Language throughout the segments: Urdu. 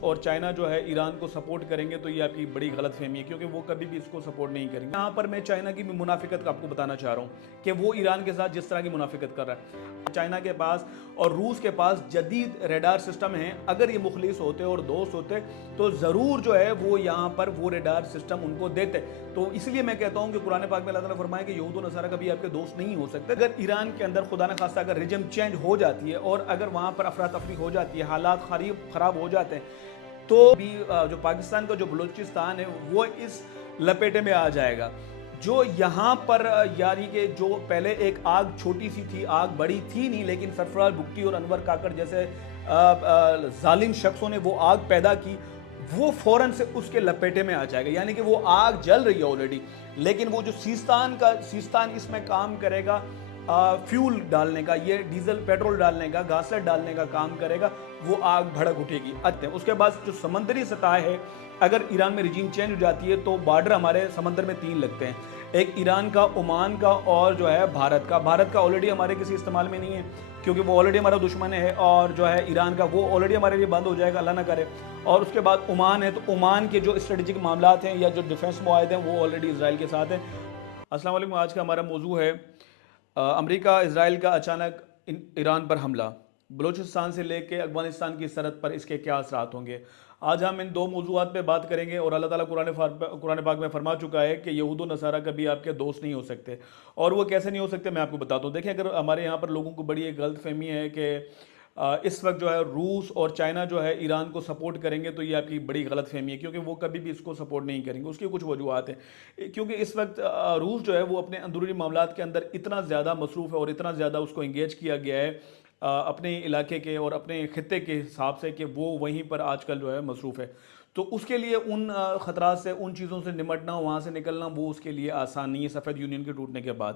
اور چائنا جو ہے ایران کو سپورٹ کریں گے تو یہ آپ کی بڑی غلط فہمی ہے، کیونکہ وہ کبھی بھی اس کو سپورٹ نہیں کریں گے۔ یہاں پر میں چائنا کی منافقت کا آپ کو بتانا چاہ رہا ہوں کہ وہ ایران کے ساتھ جس طرح کی منافقت کر رہا ہے۔ چائنا کے پاس اور روس کے پاس جدید ریڈار سسٹم ہیں، اگر یہ مخلص ہوتے اور دوست ہوتے تو ضرور جو ہے وہ یہاں پر وہ ریڈار سسٹم ان کو دیتے۔ تو اس لیے میں کہتا ہوں کہ قرآن پاک میں اللہ تعالیٰ نے فرمایا کہ یہود و نصارہ کبھی آپ کے دوست نہیں ہو سکتے۔ اگر ایران کے اندر خدا نخواستہ اگر ریجم چینج ہو جاتی ہے اور اگر وہاں پر افراتفری ہو جاتی ہے، حالات خراب ہو جاتے ہیں، تو بھی جو پاکستان کا جو بلوچستان ہے وہ اس لپیٹے میں آ جائے گا۔ جو یہاں پر یعنی کہ جو پہلے ایک آگ چھوٹی سی تھی، آگ بڑی تھی نہیں، لیکن سرفراز بگٹی اور انور کاکڑ جیسے ظالم شخصوں نے وہ آگ پیدا کی، وہ فوراً سے اس کے لپیٹے میں آ جائے گا۔ یعنی کہ وہ آگ جل رہی ہے آلریڈی، لیکن وہ جو سیستان اس میں کام کرے گا فیول ڈالنے کا، یہ ڈیزل پیٹرول ڈالنے کا، گاسلٹ ڈالنے کا کام کرے گا، وہ آگ بھڑک اٹھے گی۔ اس کے بعد جو سمندری سطح ہے، اگر ایران میں رجیم چینج ہو جاتی ہے تو بارڈر ہمارے سمندر میں 3 لگتے ہیں، ایک ایران کا، عمان کا اور جو ہے بھارت کا۔ بھارت کا آلریڈی ہمارے کسی استعمال میں نہیں ہے کیونکہ وہ آلریڈی ہمارا دشمن ہے، اور جو ہے ایران کا وہ آلریڈی ہمارے لیے بند ہو جائے گا، اللہ نہ کرے۔ اور اس کے بعد عمان ہے، تو عمان کے جو اسٹریٹجک معاملات ہیں یا جو ڈیفنس معاہدے ہیں وہ آلریڈی اسرائیل کے ساتھ ہیں۔ السلام علیکم، آج کا ہمارا موضوع ہے امریکہ اسرائیل کا اچانک ایران پر حملہ، بلوچستان سے لے کے افغانستان کی سرحد پر اس کے کیا اثرات ہوں گے۔ آج ہم ان 2 موضوعات پہ بات کریں گے، اور اللہ تعالیٰ قرآن پاک میں فرما چکا ہے کہ یہود و نصارہ کبھی آپ کے دوست نہیں ہو سکتے، اور وہ کیسے نہیں ہو سکتے میں آپ کو بتاتا ہوں۔ دیکھیں، اگر ہمارے یہاں پر لوگوں کو بڑی ایک غلط فہمی ہے کہ اس وقت جو ہے روس اور چائنا جو ہے ایران کو سپورٹ کریں گے، تو یہ آپ کی بڑی غلط فہمی ہے، کیونکہ وہ کبھی بھی اس کو سپورٹ نہیں کریں گے۔ اس کی کچھ وجوہات ہیں، کیونکہ اس وقت روس جو ہے وہ اپنے اندرونی معاملات کے اندر اتنا زیادہ مصروف ہے اور اتنا زیادہ اس کو انگیج کیا گیا ہے اپنے علاقے کے اور اپنے خطے کے حساب سے، کہ وہ وہیں پر آج کل جو ہے مصروف ہے۔ تو اس کے لیے ان خطرات سے، ان چیزوں سے نمٹنا، وہاں سے نکلنا، وہ اس کے لیے آسان نہیں ہے سفید یونین کے ٹوٹنے کے بعد،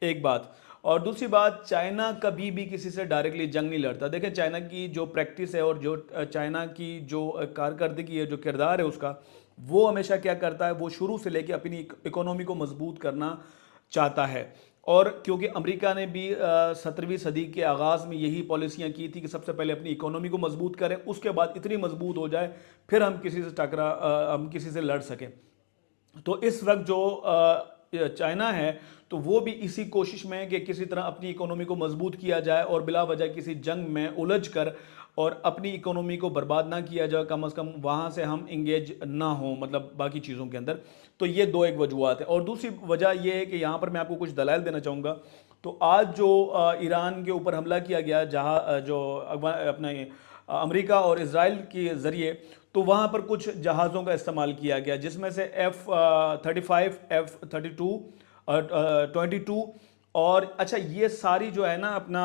ایک بات۔ اور دوسری بات، چائنا کبھی بھی کسی سے ڈائریکٹلی جنگ نہیں لڑتا۔ دیکھیں، چائنا کی جو پریکٹس ہے اور جو چائنا کی جو کارکردگی ہے، جو کردار ہے اس کا، وہ ہمیشہ کیا کرتا ہے، وہ شروع سے لے کے اپنی اکانومی کو مضبوط کرنا چاہتا ہے۔ اور کیونکہ امریکہ نے بھی 17ویں صدی کے آغاز میں یہی پالیسیاں کی تھی کہ سب سے پہلے اپنی اکانومی کو مضبوط کریں، اس کے بعد اتنی مضبوط ہو جائے پھر ہم کسی سے لڑ سکیں۔ تو اس وقت جو چائنا ہے تو وہ بھی اسی کوشش میں ہے کہ کسی طرح اپنی اکانومی کو مضبوط کیا جائے اور بلا وجہ کسی جنگ میں الجھ کر اور اپنی اکانومی کو برباد نہ کیا جائے، کم از کم وہاں سے ہم انگیج نہ ہوں، مطلب باقی چیزوں کے اندر۔ تو یہ 2 ایک وجوہات ہیں، اور دوسری وجہ یہ ہے کہ یہاں پر میں آپ کو کچھ دلائل دینا چاہوں گا۔ تو آج جو ایران کے اوپر حملہ کیا گیا، جہاں جو اپنے امریکہ اور اسرائیل کے ذریعے، تو وہاں پر کچھ جہازوں کا استعمال کیا گیا، جس میں سے F-35، F-32 اور 22، اور اچھا یہ ساری جو ہے نا اپنا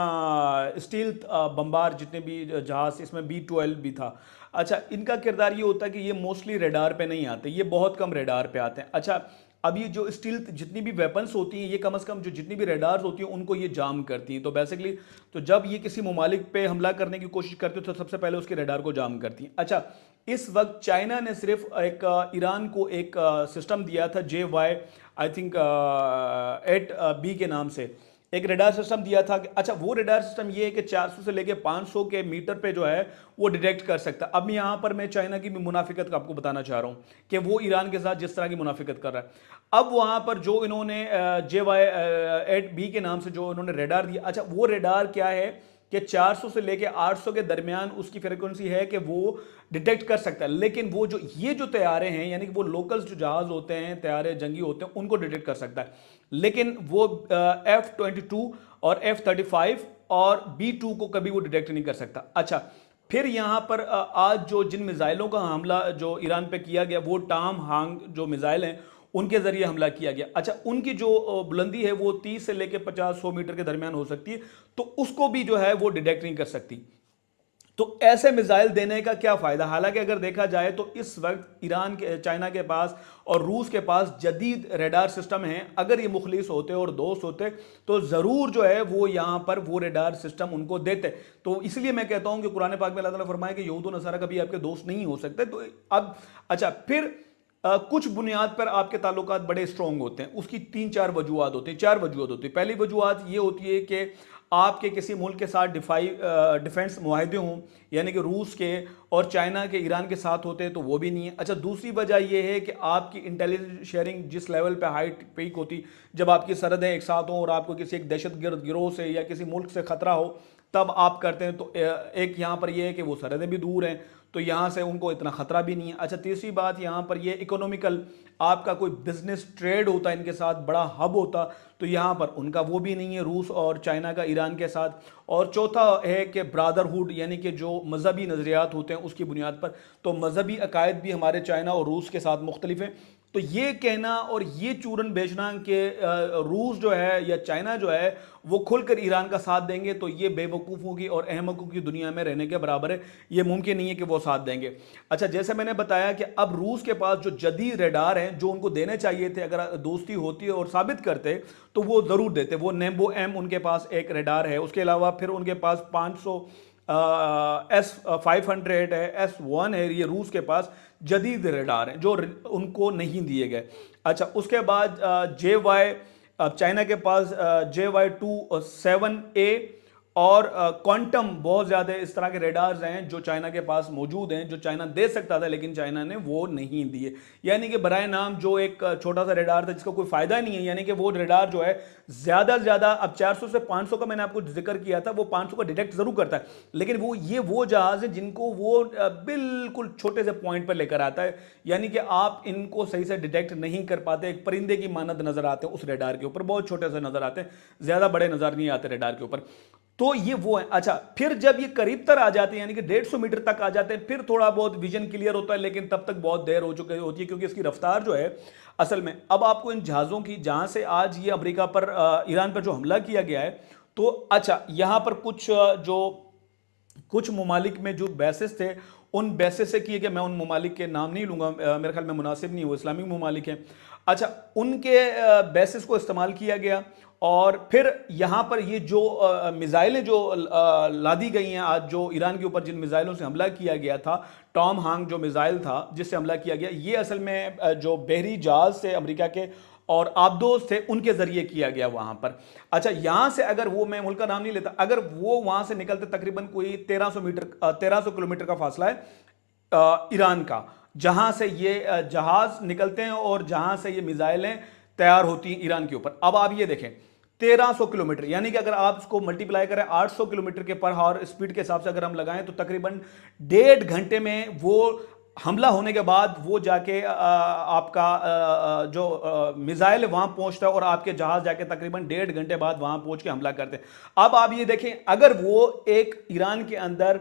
اسٹیل بمبار جتنے بھی جہاز، اس میں B-12 بھی تھا۔ اچھا، ان کا کردار یہ ہوتا ہے کہ یہ موسٹلی ریڈار پہ نہیں آتے، یہ بہت کم ریڈار پہ آتے ہیں۔ اچھا، اب یہ جو اسٹیل جتنی بھی ویپنز ہوتی ہیں، یہ کم از کم جو جتنی بھی ریڈارز ہوتی ہیں ان کو یہ جام کرتی ہیں۔ تو بیسیکلی تو جب یہ کسی ممالک پہ حملہ کرنے کی کوشش کرتے ہیں تو سب سے پہلے اس کے ریڈار کو جام کرتی ہیں۔ اچھا، اس وقت چائنا نے صرف ایک ایران کو ایک سسٹم دیا تھا، JY آئی تھنک 8B کے نام سے ایک ریڈار سسٹم دیا تھا کہ اچھا وہ ریڈار سسٹم یہ ہے کہ 400 سے لے کے 500 کے میٹر پہ جو ہے وہ ڈیٹیکٹ کر سکتا ہے۔ اب یہاں پر میں چائنا کی منافقت کا آپ کو بتانا چاہ رہا ہوں کہ وہ ایران کے ساتھ جس طرح کی منافقت کر رہا ہے۔ اب وہاں پر جو انہوں نے JY-8B کے نام سے جو انہوں نے ریڈار دیا، اچھا وہ ریڈار کیا ہے کہ 400 سے لے کے 800 کے درمیان اس کی فریکوینسی ہے کہ وہ ڈیٹیکٹ کر سکتا ہے، لیکن وہ جو یہ جو طیارے ہیں، یعنی کہ وہ لوکلز جو جہاز ہوتے ہیں، طیارے جنگی ہوتے ہیں، ان کو ڈیٹیکٹ کر سکتا ہے، لیکن وہ F-22 اور F-35 اور B-2 کو کبھی وہ ڈیٹیکٹ نہیں کر سکتا۔ اچھا، پھر یہاں پر آج جو جن میزائلوں کا حملہ جو ایران پہ کیا گیا، وہ ٹام ہانگ جو میزائل ہیں ان کے ذریعے حملہ کیا گیا۔ اچھا، ان کی جو بلندی ہے وہ 30 سے لے کے 50-100 میٹر کے درمیان ہو سکتی ہے، تو اس کو بھی جو ہے وہ ڈیٹیکٹ نہیں کر سکتی۔ تو ایسے میزائل دینے کا کیا فائدہ؟ حالانکہ اگر دیکھا جائے تو اس وقت چائنا کے پاس اور روس کے پاس جدید ریڈار سسٹم ہیں، اگر یہ مخلص ہوتے اور دوست ہوتے تو ضرور جو ہے وہ یہاں پر وہ ریڈار سسٹم ان کو دیتے۔ تو اس لیے میں کہتا ہوں کہ قرآن پاک میں اللہ تعالیٰ فرمایا کہ یہود و نصارہ کبھی آپ کے دوست نہیں ہو سکتے۔ تو اب اچھا، پھر کچھ بنیاد پر آپ کے تعلقات بڑے اسٹرانگ ہوتے ہیں، اس کی 3-4 وجوہات ہوتی ہیں، 4 وجوہات ہوتی ہیں۔ پہلی وجوہات یہ ہوتی ہے کہ آپ کے کسی ملک کے ساتھ ڈیفینس معاہدے ہوں، یعنی کہ روس کے اور چائنا کے ایران کے ساتھ ہوتے ہیں، تو وہ بھی نہیں ہے۔ اچھا دوسری وجہ یہ ہے کہ آپ کی انٹیلیجنس شیئرنگ جس لیول پہ ہائی پیک ہوتی، جب آپ کی سرحدیں ایک ساتھ ہوں اور آپ کو کسی ایک دہشت گرد گروہ سے یا کسی ملک سے خطرہ ہو، تب آپ کرتے ہیں۔ تو ایک یہاں پر یہ ہے کہ وہ سرحدیں بھی دور ہیں، تو یہاں سے ان کو اتنا خطرہ بھی نہیں ہے۔ اچھا تیسری بات یہاں پر یہ اکنومیکل، آپ کا کوئی بزنس ٹریڈ ہوتا ہے ان کے ساتھ، بڑا ہب ہوتا، تو یہاں پر ان کا وہ بھی نہیں ہے روس اور چائنا کا ایران کے ساتھ۔ اور چوتھا ہے کہ برادرہوڈ، یعنی کہ جو مذہبی نظریات ہوتے ہیں اس کی بنیاد پر، تو مذہبی عقائد بھی ہمارے چائنا اور روس کے ساتھ مختلف ہیں۔ تو یہ کہنا اور یہ چورن بیچنا کہ روس جو ہے یا چائنا جو ہے وہ کھل کر ایران کا ساتھ دیں گے، تو یہ بے وقوفوں کی اور احمقوں کی دنیا میں رہنے کے برابر ہے، یہ ممکن نہیں ہے کہ وہ ساتھ دیں گے۔ اچھا جیسے میں نے بتایا کہ اب روس کے پاس جو جدید ریڈار ہیں جو ان کو دینے چاہیے تھے، اگر دوستی ہوتی اور ثابت کرتے تو وہ ضرور دیتے۔ وہ نیمبو ایم ان کے پاس ایک ریڈار ہے، اس کے علاوہ پھر ان کے پاس 500 S-500 ہے، S-1 ہے، یہ روس کے پاس جدید ریڈار ہیں جو ان کو نہیں دیے گئے۔ اچھا اس کے بعد چائنا کے پاس JY-27A اور کوانٹم، بہت زیادہ اس طرح کے ریڈارز ہیں جو چائنا کے پاس موجود ہیں، جو چائنا دے سکتا تھا لیکن چائنا نے وہ نہیں دیے۔ یعنی کہ برائے نام جو ایک چھوٹا سا ریڈار تھا جس کا کوئی فائدہ نہیں ہے، یعنی کہ وہ ریڈار جو ہے زیادہ سے زیادہ، اب 400 سے 500 کا میں نے آپ کو ذکر کیا تھا، وہ 500 کا ڈیٹیکٹ ضرور کرتا ہے، لیکن وہ جہاز ہیں جن کو وہ بالکل چھوٹے سے پوائنٹ پر لے کر آتا ہے، یعنی کہ آپ ان کو صحیح سے ڈیٹیکٹ نہیں کر پاتے، ایک پرندے کی مانند نظر آتے ہیں اس ریڈار کے اوپر، بہت چھوٹے سے نظر آتے ہیں، زیادہ بڑے نظر نہیں آتے ریڈار کے اوپر۔ تو یہ وہ ہے۔ اچھا پھر جب یہ قریب تر آ جاتے ہیں، یعنی کہ 150 میٹر تک آ جاتے ہیں، پھر تھوڑا بہت ویژن کلیئر ہوتا ہے، لیکن تب تک بہت دیر ہو چکی ہوتی ہے، کیونکہ اس کی رفتار جو ہے اصل میں، اب آپ کو ان جہازوں کی، جہاں سے آج یہ امریکہ پر ایران پر جو حملہ کیا گیا ہے، تو اچھا یہاں پر کچھ ممالک میں جو بیسز تھے، ان بیسز سے کیے کہ میں ان ممالک کے نام نہیں لوں گا، میرے خیال میں مناسب نہیں، وہ اسلامی ممالک ہیں۔ اچھا ان کے بیسز کو استعمال کیا گیا، اور پھر یہاں پر یہ جو میزائلیں جو لادی گئی ہیں آج، جو ایران کے اوپر جن میزائلوں سے حملہ کیا گیا تھا، ٹام ہانگ جو میزائل تھا جس سے حملہ کیا گیا، یہ اصل میں جو بحری جہاز تھے امریکہ کے اور آبدوز تھے ان کے ذریعے کیا گیا وہاں پر۔ اچھا یہاں سے اگر وہ، میں ملک کا نام نہیں لیتا، اگر وہ وہاں سے نکلتے، تقریباً کوئی 1300 کلومیٹر کا فاصلہ ہے ایران کا، جہاں سے یہ جہاز نکلتے ہیں اور جہاں سے یہ میزائلیں تیار ہوتی ہیں ایران کے اوپر۔ اب آپ یہ دیکھیں 1300 کلومیٹر، یعنی کہ اگر آپ اس کو ملٹی پلائی کریں 800 کلومیٹر کے پر ہاور اسپیڈ کے حساب سے اگر ہم لگائیں، تو تقریباً 1.5 گھنٹے میں وہ حملہ ہونے کے بعد وہ جا کے آپ کا جو میزائل وہاں پہنچتا ہے، اور آپ کے جہاز جا کے تقریباً 1.5 گھنٹے بعد وہاں پہنچ کے حملہ کرتے ہیں۔ اب آپ یہ دیکھیں، اگر وہ ایک ایران کے اندر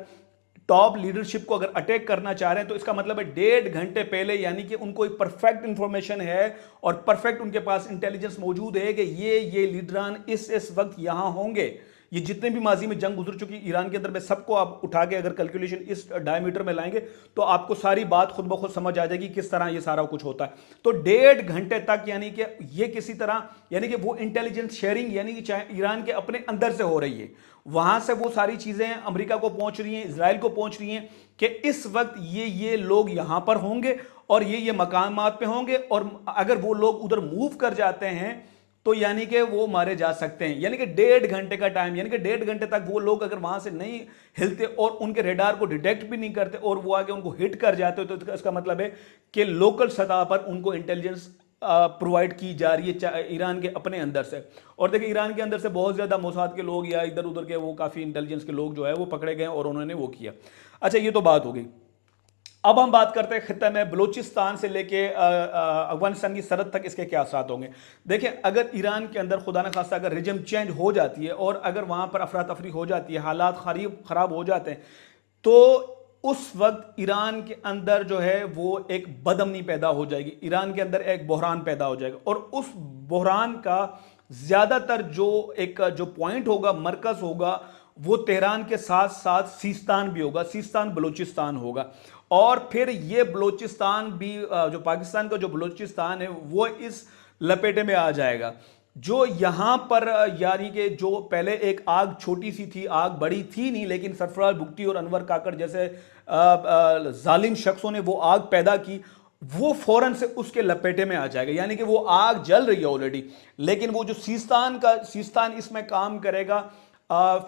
ٹاپ لیڈرشپ کو اگر اٹیک کرنا چاہ رہے ہیں، تو اس کا مطلب ہے 1.5 گھنٹے پہلے، یعنی کہ ان کو ایک پرفیکٹ انفارمیشن ہے اور پرفیکٹ ان کے پاس انٹیلیجنس موجود ہے کہ یہ لیڈران اس وقت یہاں ہوں گے۔ یہ جتنے بھی ماضی میں جنگ گزر چکی ایران کے اندر میں، سب کو آپ اٹھا کے اگر کیلکولیشن اس ڈائی میٹر میں لائیں گے تو آپ کو ساری بات خود بخود سمجھ آ جائے گی کس طرح یہ سارا کچھ ہوتا ہے۔ تو 1.5 گھنٹے تک، یعنی کہ یہ کسی طرح، یعنی کہ وہ انٹیلیجنس شیئرنگ، یعنی کہ ایران کے اپنے اندر سے ہو رہی ہے، وہاں سے وہ ساری چیزیں امریکہ کو پہنچ رہی ہیں، اسرائیل کو پہنچ رہی ہیں کہ اس وقت یہ لوگ یہاں پر ہوں گے اور یہ مقامات پہ ہوں گے، اور اگر وہ لوگ ادھر موو کر جاتے ہیں تو یعنی کہ وہ مارے جا سکتے ہیں۔ یعنی کہ 1.5 گھنٹے کا ٹائم، یعنی کہ 1.5 گھنٹے تک وہ لوگ اگر وہاں سے نہیں ہلتے اور ان کے ریڈار کو ڈیٹیکٹ بھی نہیں کرتے اور وہ آگے ان کو ہٹ کر جاتے، تو اس کا مطلب ہے کہ لوکل سطح پر ان کو انٹیلیجنس پرووائڈ کی جا رہی ہے ایران کے اپنے اندر سے۔ اور دیکھیں ایران کے اندر سے بہت زیادہ موساد کے لوگ یا ادھر ادھر کے وہ کافی انٹیلیجنس کے لوگ جو ہے وہ پکڑے گئے اور انہوں نے وہ کیا۔ اچھا یہ تو بات ہو گئی۔ اب ہم بات کرتے ہیں خطہ میں بلوچستان سے لے کے افغانستان کی سرحد تک اس کے کیا اثرات ہوں گے۔ دیکھیں اگر ایران کے اندر خدا نخواستہ اگر ریجم چینج ہو جاتی ہے اور اگر وہاں پر افراتفری ہو جاتی ہے، حالات خراب ہو جاتے ہیں، تو اس وقت ایران کے اندر جو ہے وہ ایک بدامنی پیدا ہو جائے گی، ایران کے اندر ایک بحران پیدا ہو جائے گا، اور اس بحران کا زیادہ تر جو پوائنٹ ہوگا، مرکز ہوگا، وہ تہران کے ساتھ ساتھ سیستان بھی ہوگا، سیستان بلوچستان ہوگا، اور پھر یہ بلوچستان بھی جو پاکستان کا جو بلوچستان ہے وہ اس لپیٹے میں آ جائے گا۔ جو یہاں پر یعنی کہ جو پہلے ایک آگ چھوٹی سی تھی، آگ بڑی تھی نہیں، لیکن سرفراز بگٹی اور انور کاکڑ جیسے ظالم شخصوں نے وہ آگ پیدا کی، وہ فوراً سے اس کے لپیٹے میں آ جائے گا، یعنی کہ وہ آگ جل رہی ہے آلریڈی، لیکن وہ جو سیستان اس میں کام کرے گا،